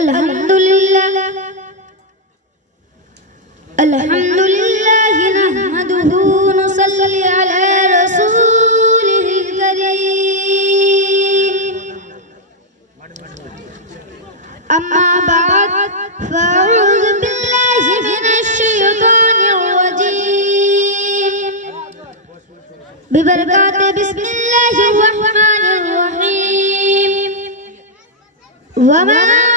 الحمد لله الحمد لله نحمده ونصلي على رسوله الكريم أما بعد فأعوذ بالله من الشيطان الرجيم ببركات بسم الله الرحمن الرحيم وما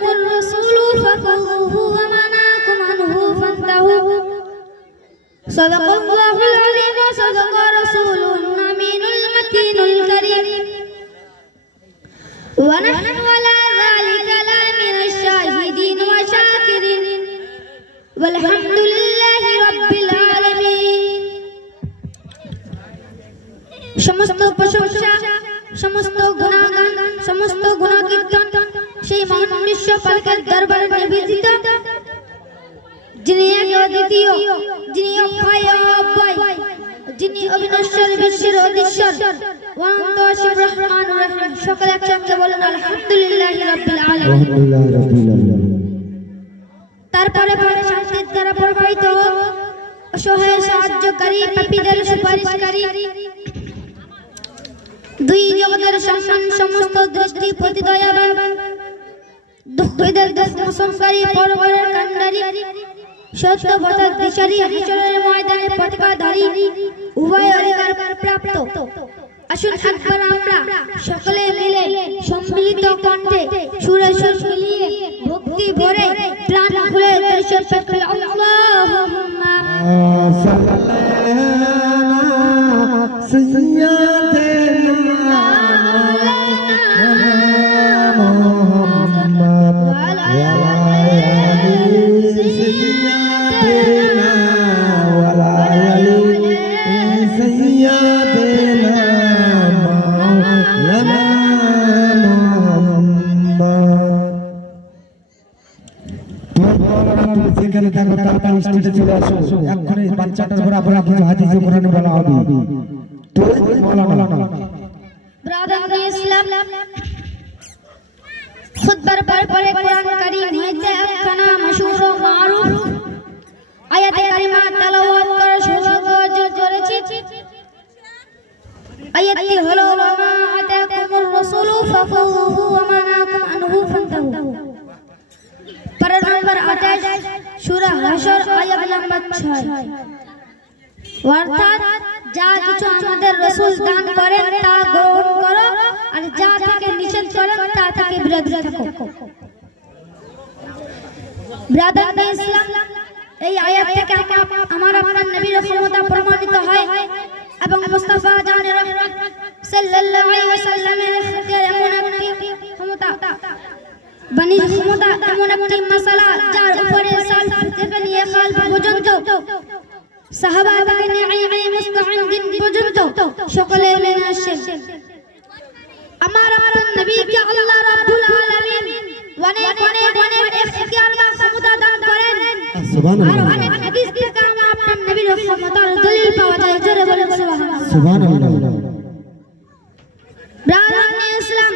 آتاكم الرسول فخذوه وما نهاكم عنه فانتهوا صدق الله العظيم وصدق رسوله الأمين المتين الكريم ونحن على ذلك لمن الشاهدين وشاكرين والحمد لله رب العالمين সমস্ত প্রশংসা সমস্ত গুণাগান সমস্ত গুণকীর্তন সেই মহান বিশ্ব দরবারে নিবেদিত যিনি এক অদ্বিতীয় যিনি অক্ষয় অব্যয় যিনি অবিনশ্বর বিশ্বের অধীশ্বর। অনন্ত শিব রহমান রহিম সকলে একসঙ্গে বলেন আলহামদুলিল্লাহ রাব্বিল আলামিন। আলহামদুলিল্লাহ রাব্বিল আলামিন। তারপরে পরে শান্তির দ্বারা প্রবাহিত হোক অসহায় সাহায্যকারী পাপীদের সুপারিশকারী দুই জগতের সম্মান সমস্ত দৃষ্টি প্রতি দয়াবান দুঃখীদের সত্য ময়দানে পতাকাধারী উভয় অধিকার প্রাপ্ত। আসুন একবার আমরা সকলে মিলে সম্মিলিত কণ্ঠে সুরে সুর মিলিয়ে ভক্তি ভরে প্রাণ খুলে আল্লাহুম্মা সাল্লাল্লাহু আলা যেখানে থাকবে তাড়াতাড়ি স্টেজে চলে আসো। এক্ষুনি বাচ্চাটার বরাবর কিছু হাদিস কোরআনে বলা হবে। তো বলা না। পরে কোরআন 6 অর্থাৎ যা কিছু আমাদের রসুল দান করেন, তা গ্রহণ করো, আর যা থেকে নিষেধ করেন, তা থেকে বিরত থাকো ব্রাদার ইসলাম এই আয়াত থেকে আমার আপনার নবীর ক্ষমতা প্রমাণিত হয় এবং মুস্তাফা জানের সাল্লাল্লাহু আলাইহি ওয়াসাল্লামের ইখতিয়ার এমন একটি ক্ষমতা। বাণী ক্ষমতা, এমন একটি মাসালা যার উপরে সালফ থেকে নিয়ে পর্যন্ত সাহাবা থেকে নিয়ে মুস্তাহিন দিন পর্যন্ত সকলে মেনে আসেন। আমার আমার নবীকে আল্লাহ রাব্বুল আলামিন অনেক অনেক অনেক ইখতিয়ার বা ক্ষমতা দান করেন। আর সুবহানাল্লাহ। অনেক হাদিস থেকে আমরা আপনার নবীর ক্ষমতার দলিল পাওয়া যায়। জোরে বলেন সুবহানাল্লাহ। সুবহানাল্লাহ। ব্রাদার ইসলাম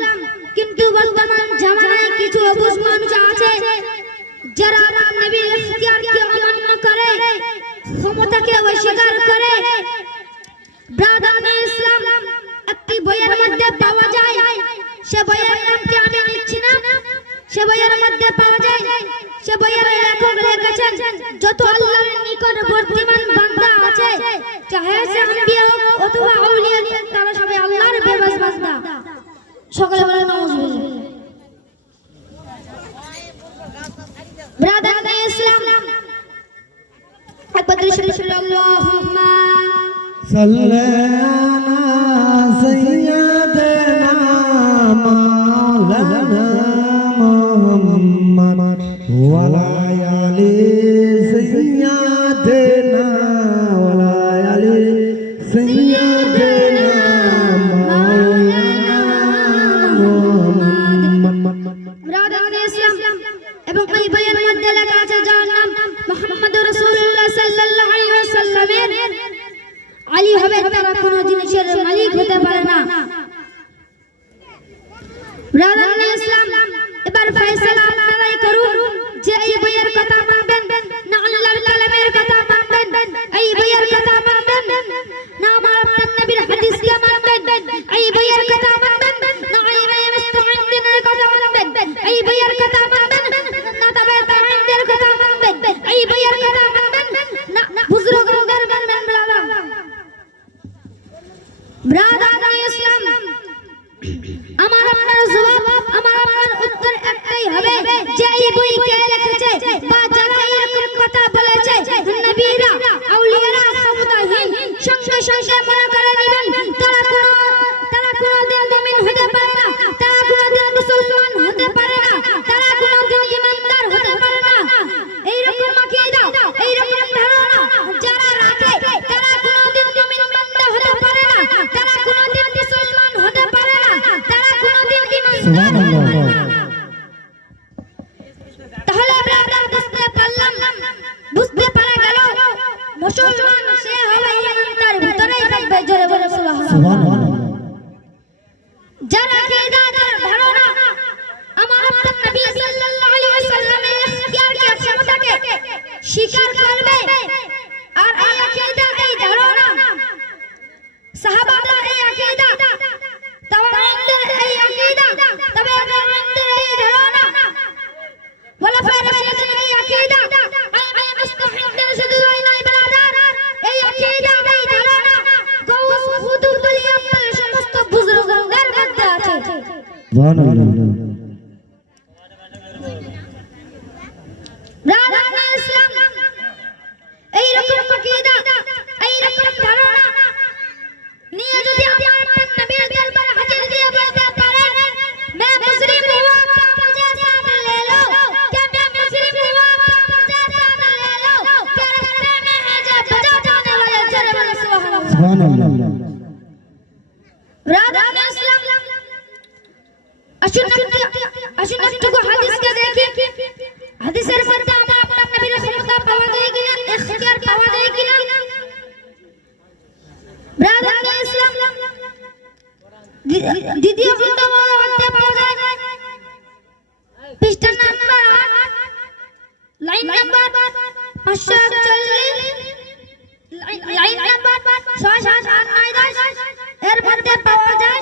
কিন্তু বর্তমান জামানায় কিছু অবুঝ মানুষ আছে ক্ষমতাকে অস্বীকার করে ব্রাদার ইসলাম, একটি বইয়ের মধ্যে পাওয়া যায়। সে বইয়ের নামটি আমি নিচ্ছি না? সে বইয়ের মধ্যে পাওয়া যায়। সে বইয়ের লেখক লিখেছেন, যত আল্লাহর নিকট বর্তমান বান্দা আছে, চাহে সে আম্বিয়া অথবা আউলিয়া, তারা সবাই আল্লাহর বেবাস বান্দা। সকলে বলে নাউজুবিল্লাহ صلى على سيدنا مولانا محمد وعلى آل سيدنا وعلى آل سيدنا مولانا محمد ব্রাদার ইসলাম এবং এই ব্রাদার তাহলে আমরা বুঝতে পারলাম বুঝতে পারা গেল মুসলমান সে হবে ইমানদার ভিতরেই থাকবে জোরে বলে সুবহানাল্লাহ। যারা আকীদা যার ধারণা আমার নবী সাল্লাল্লাহু আলাইহি ওয়াসাল্লামের ইখতিয়ারকে ক্ষমতাকে স্বীকার করবে সুবহানাল্লাহ আসুন একটু আসুন একটু হাদিসকে দেখি হাদিসের মধ্যে আমরা আপনার নবীর ক্ষমতা পাওয়া যায় কিনা ইখতিয়ার পাওয়া যায় কিনা ব্রাদার ইসলাম দ্বি- দ্বিতীয় খন্ড মধ্যে পাওয়া যায় পৃষ্ঠা নাম্বার আট, লাইন নাম্বার পাঁচশো একচল্লিশ লাইন- লাইন নাম্বার ছয় সাত আট নয় দশ এর মধ্যে পাওয়া যায়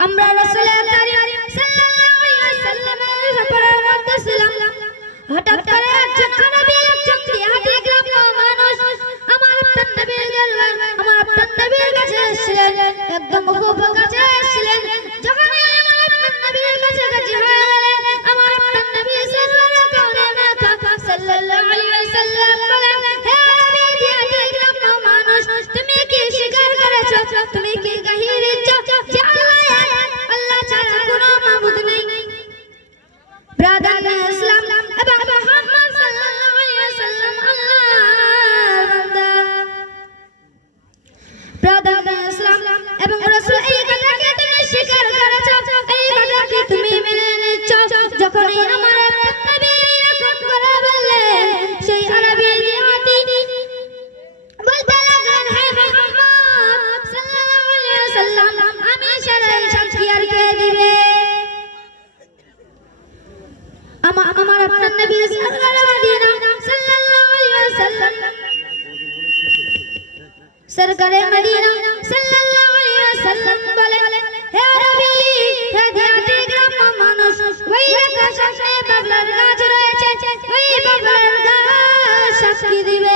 আমরা রাসূল কারীম সাল্লাল্লাহু আলাইহি ওয়াসাল্লামের সফরের মধ্যে ছিলাম হঠাৎ করে একদম খুব কাছে এসেছিলেন যখন আমার নবীর কাছে কাছে হয়ে স্বীকার করেছ এই কথাকে তুমি নিচ্ছ যখন আমার নবী এরকম করে বললেন সেই আরবি জিহাদি বলতে লাগলেন হে মুহাম্মদ সাল্লাল্লাহু আলাইহি ওয়াসাল্লাম আমি সারাই সাক্ষী আর কে দিবে আমার আমার আপনার নবী সাল্লাল্লাহু আলাইহি ওয়াসাল্লাম সরকারে মদিনা সাল্লাল্লাহু ওয়াসাল্লাম বলেন, হে নবী, হে ধ্যাতে গ্রাম মানুষ, ওই আকাশের সামনে বাবলার গাছ রয়েছে, ওই বাবলার গাছ দিবে।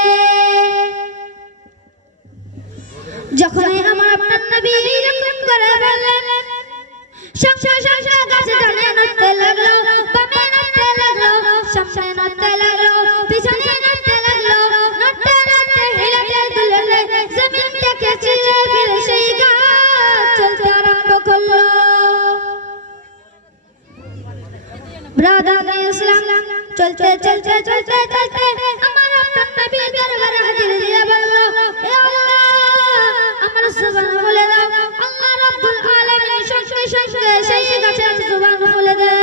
চলতে চলতে চলতে চলতে আমার আপনার নবী দরবারে হাজির দিয়ে বলল হে আল্লাহ আমার সুবহান বলে দাও। আল্লাহ রাব্বুল আলামিন সঙ্গে সঙ্গে সেই গাছে সুবহান বলে দেয়